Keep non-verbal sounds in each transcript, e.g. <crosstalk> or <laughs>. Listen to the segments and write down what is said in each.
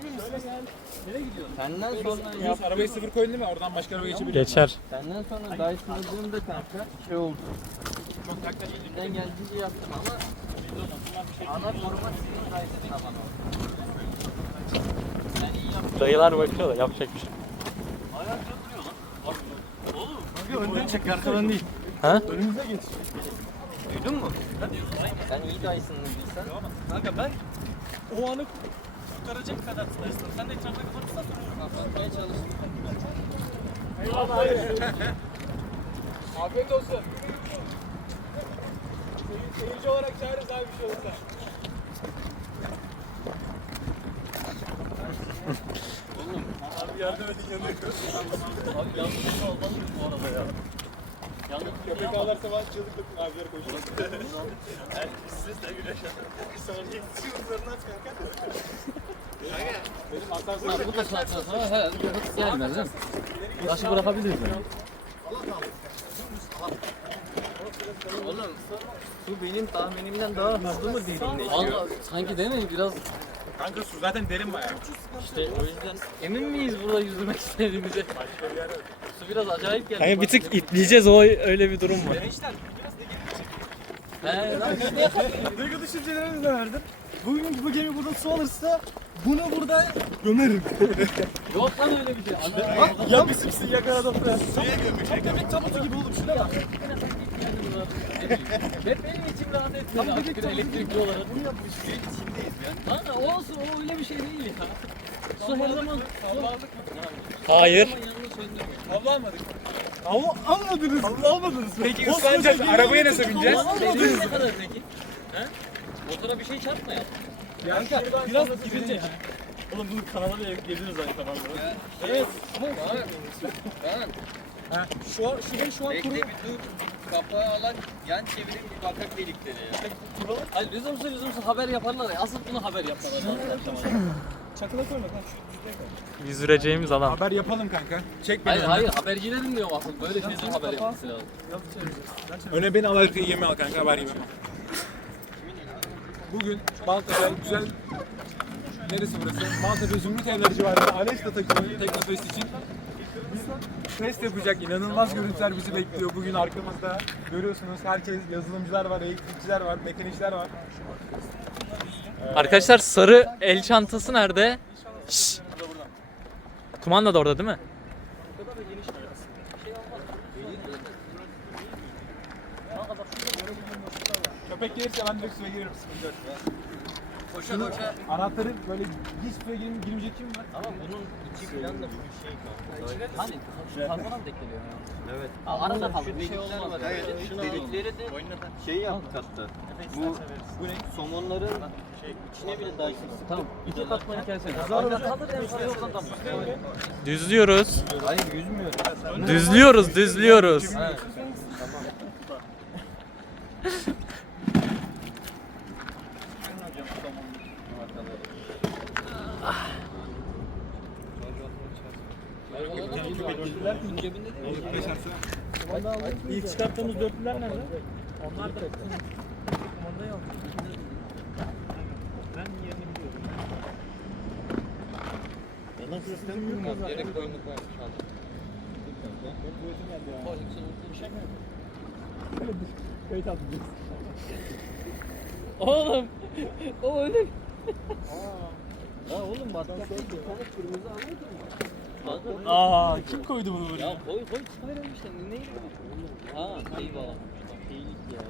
emin misin? Nereye gidiyorsun? Senden sonra yap. Arabayı sıfır koyun değil mi? Oradan başka arabaya geçebilir. Geçer. Senden sonra Dyson'ladığımda kanka şey oldu. Elimden geldiğince yaptım ama ana koruma sizin Dyson'a bana. Dayılar bakıyor da yapacak bir şey. Önden çek arkadan değil. Ha? Önümüze geç. Duydun mu? Sen iyi Dyson'ladıysan. Kanka ben o anı kurtaracak kadar Dyson. Sen de etrafına kapatırsan sonra Kapatmaya çalıştım. Afiyet olsun. Seyirci olarak çağırırız abi bir şey olursa. abi yardım edin yanıyor. Abi yanlış olmalı mı bu arada ya? Yanlış Köpek ağlarsa bana çığlık atın abiler koşuyor. Her işsiz de güneş Sonra yetişiyor üzerinden aç kanka. Ha, bu da bir hırs gelmez değil mi? Taşı bırakabiliriz yani. Oğlum su benim tahminimden daha hızlı mı derinleşiyor? Valla sanki değil mi? Biraz Kanka su zaten derin bayağı. işte o yüzden emin miyiz burada yüzmek istediğimize? Su biraz acayip geldi. Kanka bir tık itleyeceğiz o öyle bir durum var. He duygu düşüncelerinizi de verdim. Bugün bu gemi burada su alırsa bunu burada gömerim. <laughs> Yok lan öyle bir şey. Bak ya bizimsin ya karadan falan. Suya gömecek. Çok bebek tabutu gibi oğlum şuna bak. Hep benim içim rahat etmiyor. Tam artık elektrikli olarak. Bunu yapmış. İçindeyiz ya. Kanka olsun o öyle bir şey değil ya. Su her zaman Hayır. Ama yanlış söndürmüyor. Havlu almadık. Ama almadınız. Allah almadınız. Peki ıslanacağız. Arabaya nasıl bineceğiz? mı? Ne kadar peki? He? Motora bir şey çarpma ya. Kanka biraz girince. Oğlum bunu kanala da geliriz aynı zamanda. Evet. Ama Ben şu an şu an şu an bekle kuru. bir dur. Kapağı alan yan çevireyim bir bakak delikleri ya. Hayır lüzumsuz lüzumsuz haber yaparlar ya. Asıl bunu haber yaparlar. Çakıla koyma lan şu düzlüğe koy. Yüzüreceğimiz alan. Haber yapalım kanka. Çek beni. Hayır hayır habercilerin diyorum asıl. Böyle şeylerin haber yapması lazım. Öne beni al yemi al kanka haber yemi al. Bugün Malta'da güzel Neresi burası? Maltepe Zümrüt Evleri civarında Alesta Teknofest için test yapacak. İnanılmaz görüntüler bizi bekliyor. Bugün arkamızda görüyorsunuz herkes yazılımcılar var, elektrikçiler var, mekanikçiler var. Arkadaşlar sarı el çantası nerede? Şşş. Kumanda da orada değil mi? Köpek gelirse ben direkt suya girerim. Sıkıntı yok. Koşa koşa. Anahtarı böyle hiç suya girim, girmeyecek kim var? Ama bunun içi falan da bir şey kanka. Hani şu karbona mı ya? Evet. Arada kaldı bir şey olmaz. Evet, Şunu delikleri de şey yaptık hatta. Bu, bu ne? Somonların içine bile dahil. Tamam. İki katman hikayesi. Tamam. Düzlüyoruz. Hayır yüzmüyor. Düzlüyoruz, düzlüyoruz. He. Cebinde değil mi? İlk çıkarttığımız dörtlüler nerede? Onlar da kumanda yok. Ben yerini biliyorum. Yalan sistem kurmaz. Yere koyduk var şu anda. O yüksek bir şey mi? Kayıt aldım. Oğlum. O öyle. Ya oğlum tane kırmızı anladın mı? Aa kim koydu bunu buraya? Ya koy koy çıkaralım işte ne? Ha eyvallah. Şeylik ya.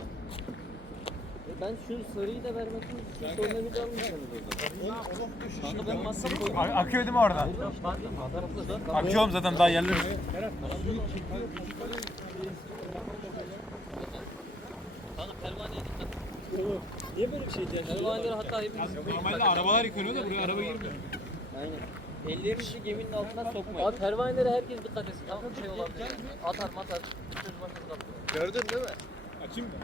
E Ben şu sarıyı da vermek için şu dalmışsınız o zaman. Kanka ben masam koydum. A- akıyor değil mi oradan? Akıyor oğlum zaten daha yerleri. Kanka pervaneye dikkat. Niye böyle bir şey diye? Pervaneleri hatta hepimiz. Normalde arabalar yıkanıyor da buraya araba girmiyor. Aynen. Ellerinizi geminin altına sokmayın. Abi pervanelere herkes dikkat etsin. Tamam bir şey olabilir. Atar matar. Göz başına kapıyor. Gördün değil mi? Açayım mı?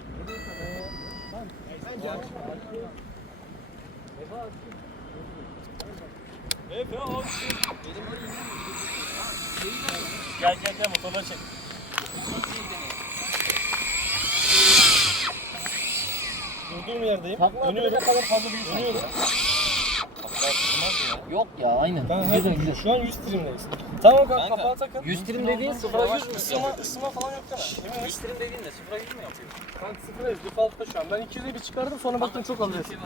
Efe abi. Gel gel gel motorla çek. Durduğum yerdeyim. Dönüyorum. kadar fazla bir Dönüyorum. Yok ya aynen. Ben Güzel, her, güzel. şu an 100 trimdeyiz. Tamam kanka kapağı takın. 100 trim dediğin 0'a 100 mü? Isıma, ısıma falan yok değil mi? 100 trim dediğin de 0'a 100 mü yapıyor? Kanka sıfır ez, default'ta şu an. Ben 200'e bir çıkardım sonra baktım çok alıyorsun.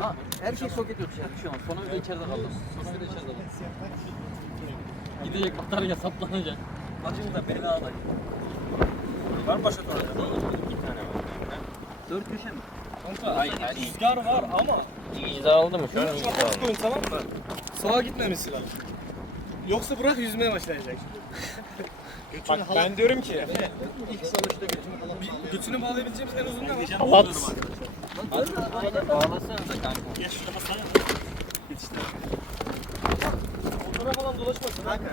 Ha, her şey soket yok yani şu an. Sonra da içeride kaldı. Sonra da içeride kaldı. Gidecek batarya saplanacak. Bacım da beni ağlayın. Var mı başka tornavida? İki tane var. Dört köşe mi? Kanka rüzgar var ama İzah aldı mı? Şu an Şuna kapat koyun tamam mı? Sağa gitmemesi lazım. Yoksa bırak yüzmeye başlayacak. Bak ben diyorum ki Götünü bağlayabileceğimiz en uzun ne var? Aynen bağlasanıza kanka. Motora falan dolaşmasın. Kanka.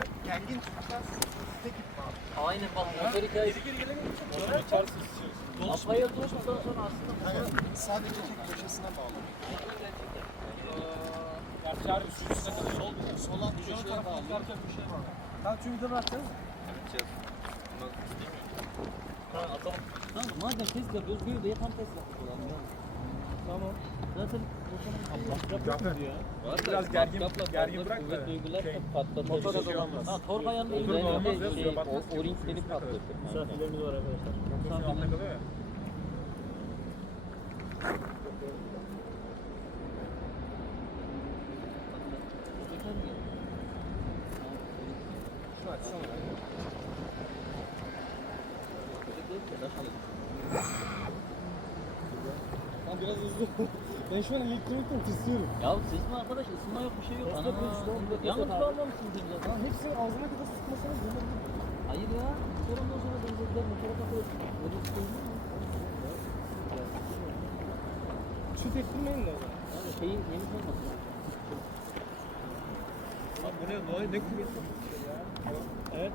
Aynen bak motor hikayesi. Kafaya dolaşmadan sonra aslında Sadece tek köşesine bağlı. gerçi harbi sürüsüne kadar sol Sola köşeye bağlı. Tamam çünkü de bırakacağız. Tamam. Madem test yapıyoruz bir de tam test yapmış olalım ya. Tamam. Zaten biraz gergin gergin bırak da. Kuvvet uygular Şey, patlatır. motora dolanmaz. Ha torba yanında Motora ileride dolanmaz ya, şey, suya batmaz. o, o ringleri patlatır. Misafirlerimiz var arkadaşlar. Motorun altında kalıyor ya. Tamam biraz hızlı. <laughs> ben şu an elektronikten tırsıyorum. Ya mi arkadaş ısınma yok bir şey yok. Ana yanlış bağlamışsınız hep zaten. Tamam hepsini ağzına kadar sıkmasanız mu? Hayır ya. Motorundan sonra benzetler motora takılır. Böyle bir şey mu? Çift ettirmeyin de. Yani şeyin yeni olmasın. Bu ne? Ne, ne kuvveti? Evet.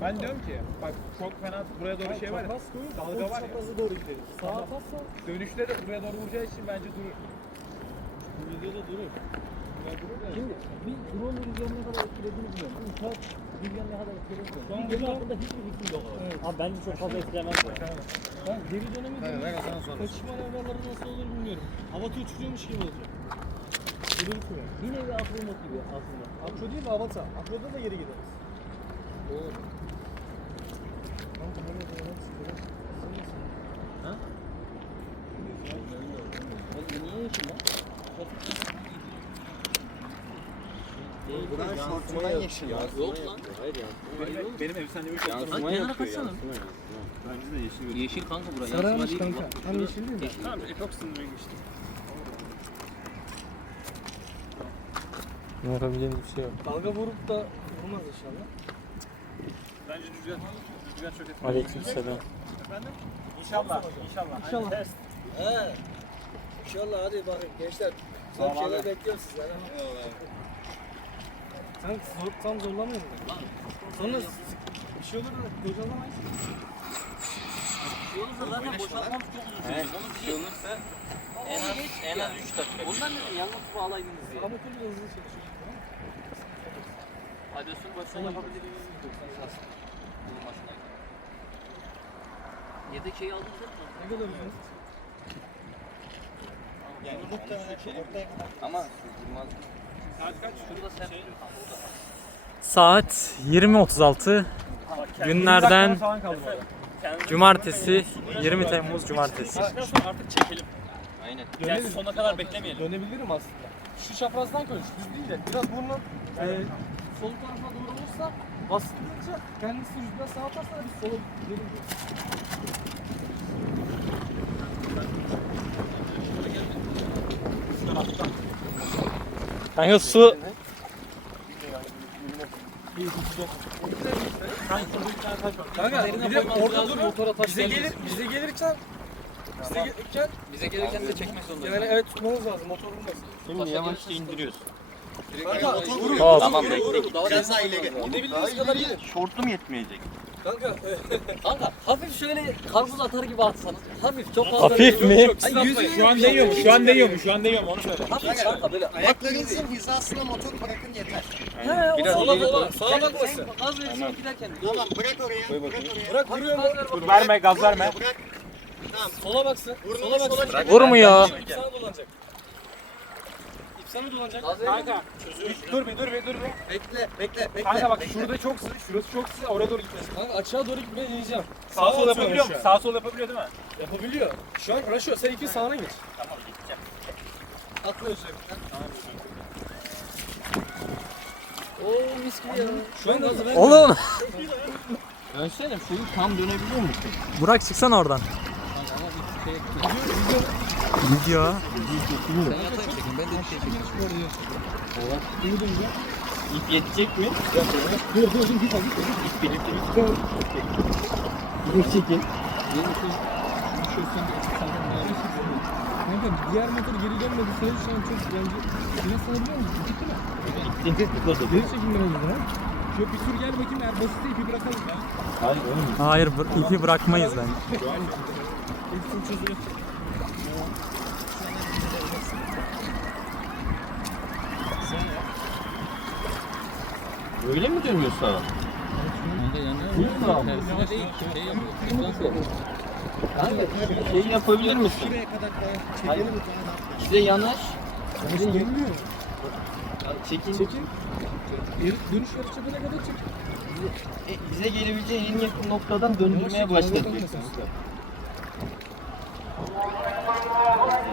Ben diyorum ki bak çok fena buraya doğru şey var ya. Dalga var ya. Çapraza doğru gideriz. Sağa Dönüşte de buraya doğru vuracağı için bence durur. bu videoda durur. Da. Şimdi bir drone rüzgarı ne kadar etkilediğini bilmiyorum. Bu uçak rüzgarı ne kadar etkilediğini Şu an bilmiyorum. Burada- hakkında hiçbir fikrim yok. Evet. Abi bence çok fazla etkilemez. Ben geri dönemi Hayır, ver o zaman sonra. Kaçış manevraları nasıl olur bilmiyorum. Havada uçuruyormuş gibi olacak. Geri gitmiyor. Bir nevi akrobat gibi aslında. Akro değil de avata. Akroda da geri gideriz. Doğru. Kanka böyle böyle sıkıyorum. Ha? Oğlum niye yeşil lan? Yansıma şortundan yok. yeşil Ya. Yok lan. Hayır yansıma yok. Benim efsanevi Lan Yansıma kenara yapıyor, kaçsana. yansıma yansıma. Bence de yeşil Yeşil kanka buraya. Sararmış yansıma kanka. Şurada yeşil değil mi? yeşil. Tamam epoksinin rengi işte. Ne yapabileceğimiz bir şey yok. Dalga vurup da vurmaz inşallah. Bence rüzgar, rüzgar çok etkili. Aleykümselam. İnşallah. İnşallah. İnşallah. He. İnşallah hadi bakın gençler. Güzel şeyler bekliyorum sizden. Sen zor, tam zorlamıyor musun? Sonra bir şey olur da kocalamayız. Bir şey olursa zaten boşaltmam çok uzun sürecek. Onun bir şey olursa en az en az 3 dakika. Bundan dedim yalnız bağlaydınız diye. Ama türlü hızlı çalışıyor. Radyasyonu baştan yapabilir miyiz? Bunun başına. Yedek şeyi aldınız değil mi? Ne kadar uzun? Yani muhtemelen şu ortaya kadar. Ama durmaz. Saat kaç? Şurada sen Saat 20.36 günlerden cumartesi 20 Temmuz cumartesi. Artık çekelim. Aynen. Yani sonuna kadar beklemeyelim. Dönebilirim aslında. Şu çaprazdan konuş. Düz değil de biraz burnun e, sol tarafa doğru olursa bastırınca kendisi rüzgar sağa atarsa da biz sola gidelim. Kanka su Kanka bir de orada durun. motora taş Bize gelir, bize gelirken bize gelirken Bize gelirken de çekmek zorundayız. yani evet tutmamız lazım motor vurmasın. Şimdi yavaşça indiriyoruz. Kanka vurun. Tamam. Tamam bekle. Biraz daha ileri. Gidebildiğiniz kadar gidin. Şortum yetmeyecek. Kanka <laughs> Kanka hafif şöyle karpuz atar gibi atsanız. Hafif çok fazla. Hafif mi? Şu an değiyor mu? Şu an değiyor mu? Şu an değiyor mu? Onu söyle. Hafif kanka böyle. Ayaklarınızın hizasına motor bırakın yeter. He, Biraz o sola sola. Sağa bakmasın. Gaz verirsin giderken. Tamam bırak oraya. Bırak oraya. Bırak vuruyor mu? Dur verme, gaz verme. Bırak. Sola baksın. Sola baksın. Vurmuyor. İp sana dolanacak. Sana dolanacak. Kanka, dur bir, dur bir, dur bir. Bekle, bekle, bekle. Kanka bak bekle. şurada çok sığ, şurası çok sığ, oraya doğru gitmesin. Kanka aşağı doğru gitmeye deneyeceğim. Sağ sol yapabiliyor mu? Sağ sol yapabiliyor değil mi? Yapabiliyor. Şu an uğraşıyor. Sen ipi sağına geç. Atla üzerinden. Oo mis gibi ya. Şu an gazı ver. Oğlum. Dönsene full tam dönebiliyor musun? Burak çıksana oradan. Video. İp yetecek mi? Kanka diğer motor geri dönmedi. Sen şu an çok bence yine sanabiliyor musun? Gitti mi? Geri çekin biraz daha. Şu bir tur gel bakayım eğer basitse ipi bırakalım ya. Hayır bır- ipi bırakmayız bence. Öyle mi dönüyor sağa? Kanka şey yapabilir misin? Şuraya kadar dayan. Çekelim bir tane daha. Bize yanaş. Gelmiyor. Ya Çekin. Çekin. Geri dönüş yarışına kadar çek. E, bize gelebileceği en yakın noktadan döndürmeye başladı.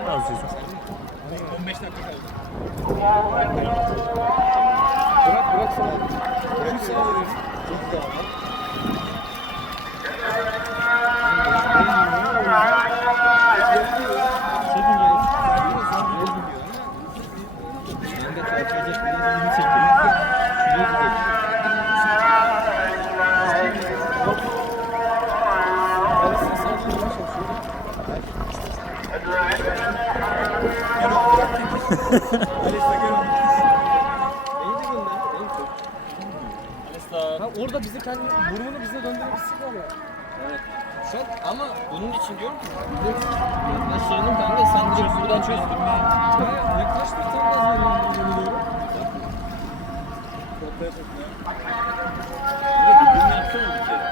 Az yüzüm. 15 dakika kaldı. Bırak bırak sana. Şu sağa veriyorum. Çok güzel ama. Bizi kendi burnunu bize döndürebilsin ama. Evet. An Ama bunun için diyorum ki yaklaştıralım kanka sen direkt buradan çözdürmeye. Bayağı yaklaştık tam gaz veriyorum bunu doğru. Bir de dürbün yapsana bir kere.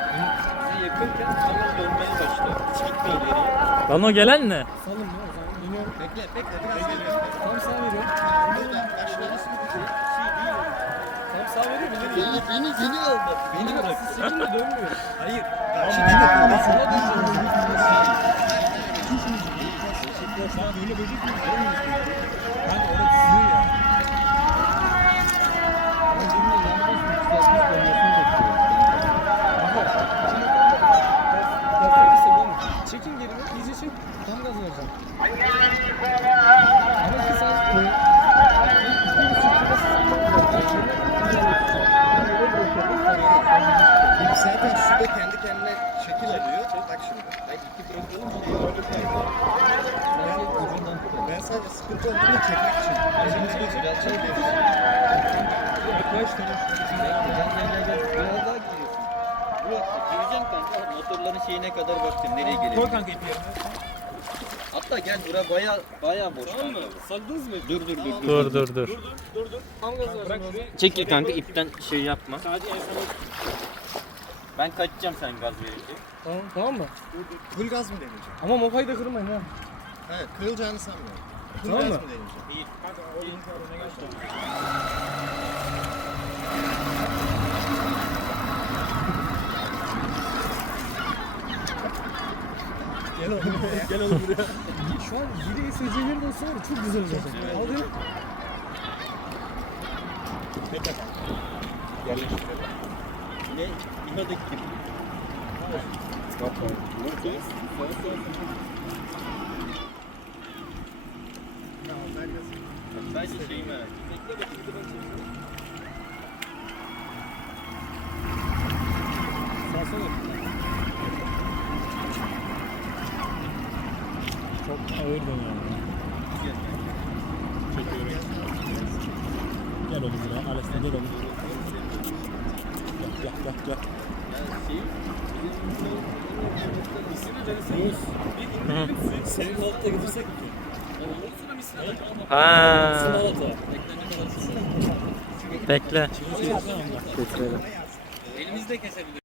Bize yakınken sonra dönmeye başladı. Hiç gitme ileriye. Lan o gelen ne? Salın ya o zaman. Bekle, bekle. Biraz geliyor. Tam sağ veriyorum. Burada aşağısı bir şey. Tam sağ veriyor beni. Beni, beni, beni aldı. Beni bırak. Sikin de dönmüyor. Hayır. Şimdi de Sola dönüyor. Kanka orası sığ ya. Ben demin de yanlış mı düzeltmiş dönmesini bekliyorum. Çekin geri bak, iyice çek. Tam gaz vereceğim. Ben, sadece sıkıntı olduğunu çekmek için. Elimde biraz şey diyorsun. Yaklaş tamam. Gel gel gel. Biraz daha gidiyorsun. Buraya gireceksin kanka. Motorların şeyine kadar bakacaksın. Nereye Koy gelebilir. kanka ipi. Hatta gel bura baya baya boş. Tamam mı? Salladınız mı? Dur dur dur. Dur dur dur. Tam gaz vereceğim. oraya. Çekil kanka ipten şey yapma. Ben kaçacağım sen gaz verince. Tamam, tamam mı? Full gaz mı deneyeceğim? Ama mopayı da kırmayın ha. Evet, kırılacağını sanmıyorum. Full Tamam gaz mı? mı deneyeceğim? Kanka o rüzgar öne. Gel oğlum buraya. <laughs> Gel oğlum buraya. Şu an 7 SC'leri de olsa var ya, çok güzel olacak. Hadi. Ne? İHA'daki gibi. Tamam, ver gazı. Sadece şeyi merak ettim. Bekle bekle bir de ben çekeyim. Salsana. Çok ağır dönüyor. Gel gel. Gel. Senin nokta gidirsek mi? Ha. Bekle. Elimizde kesebiliriz.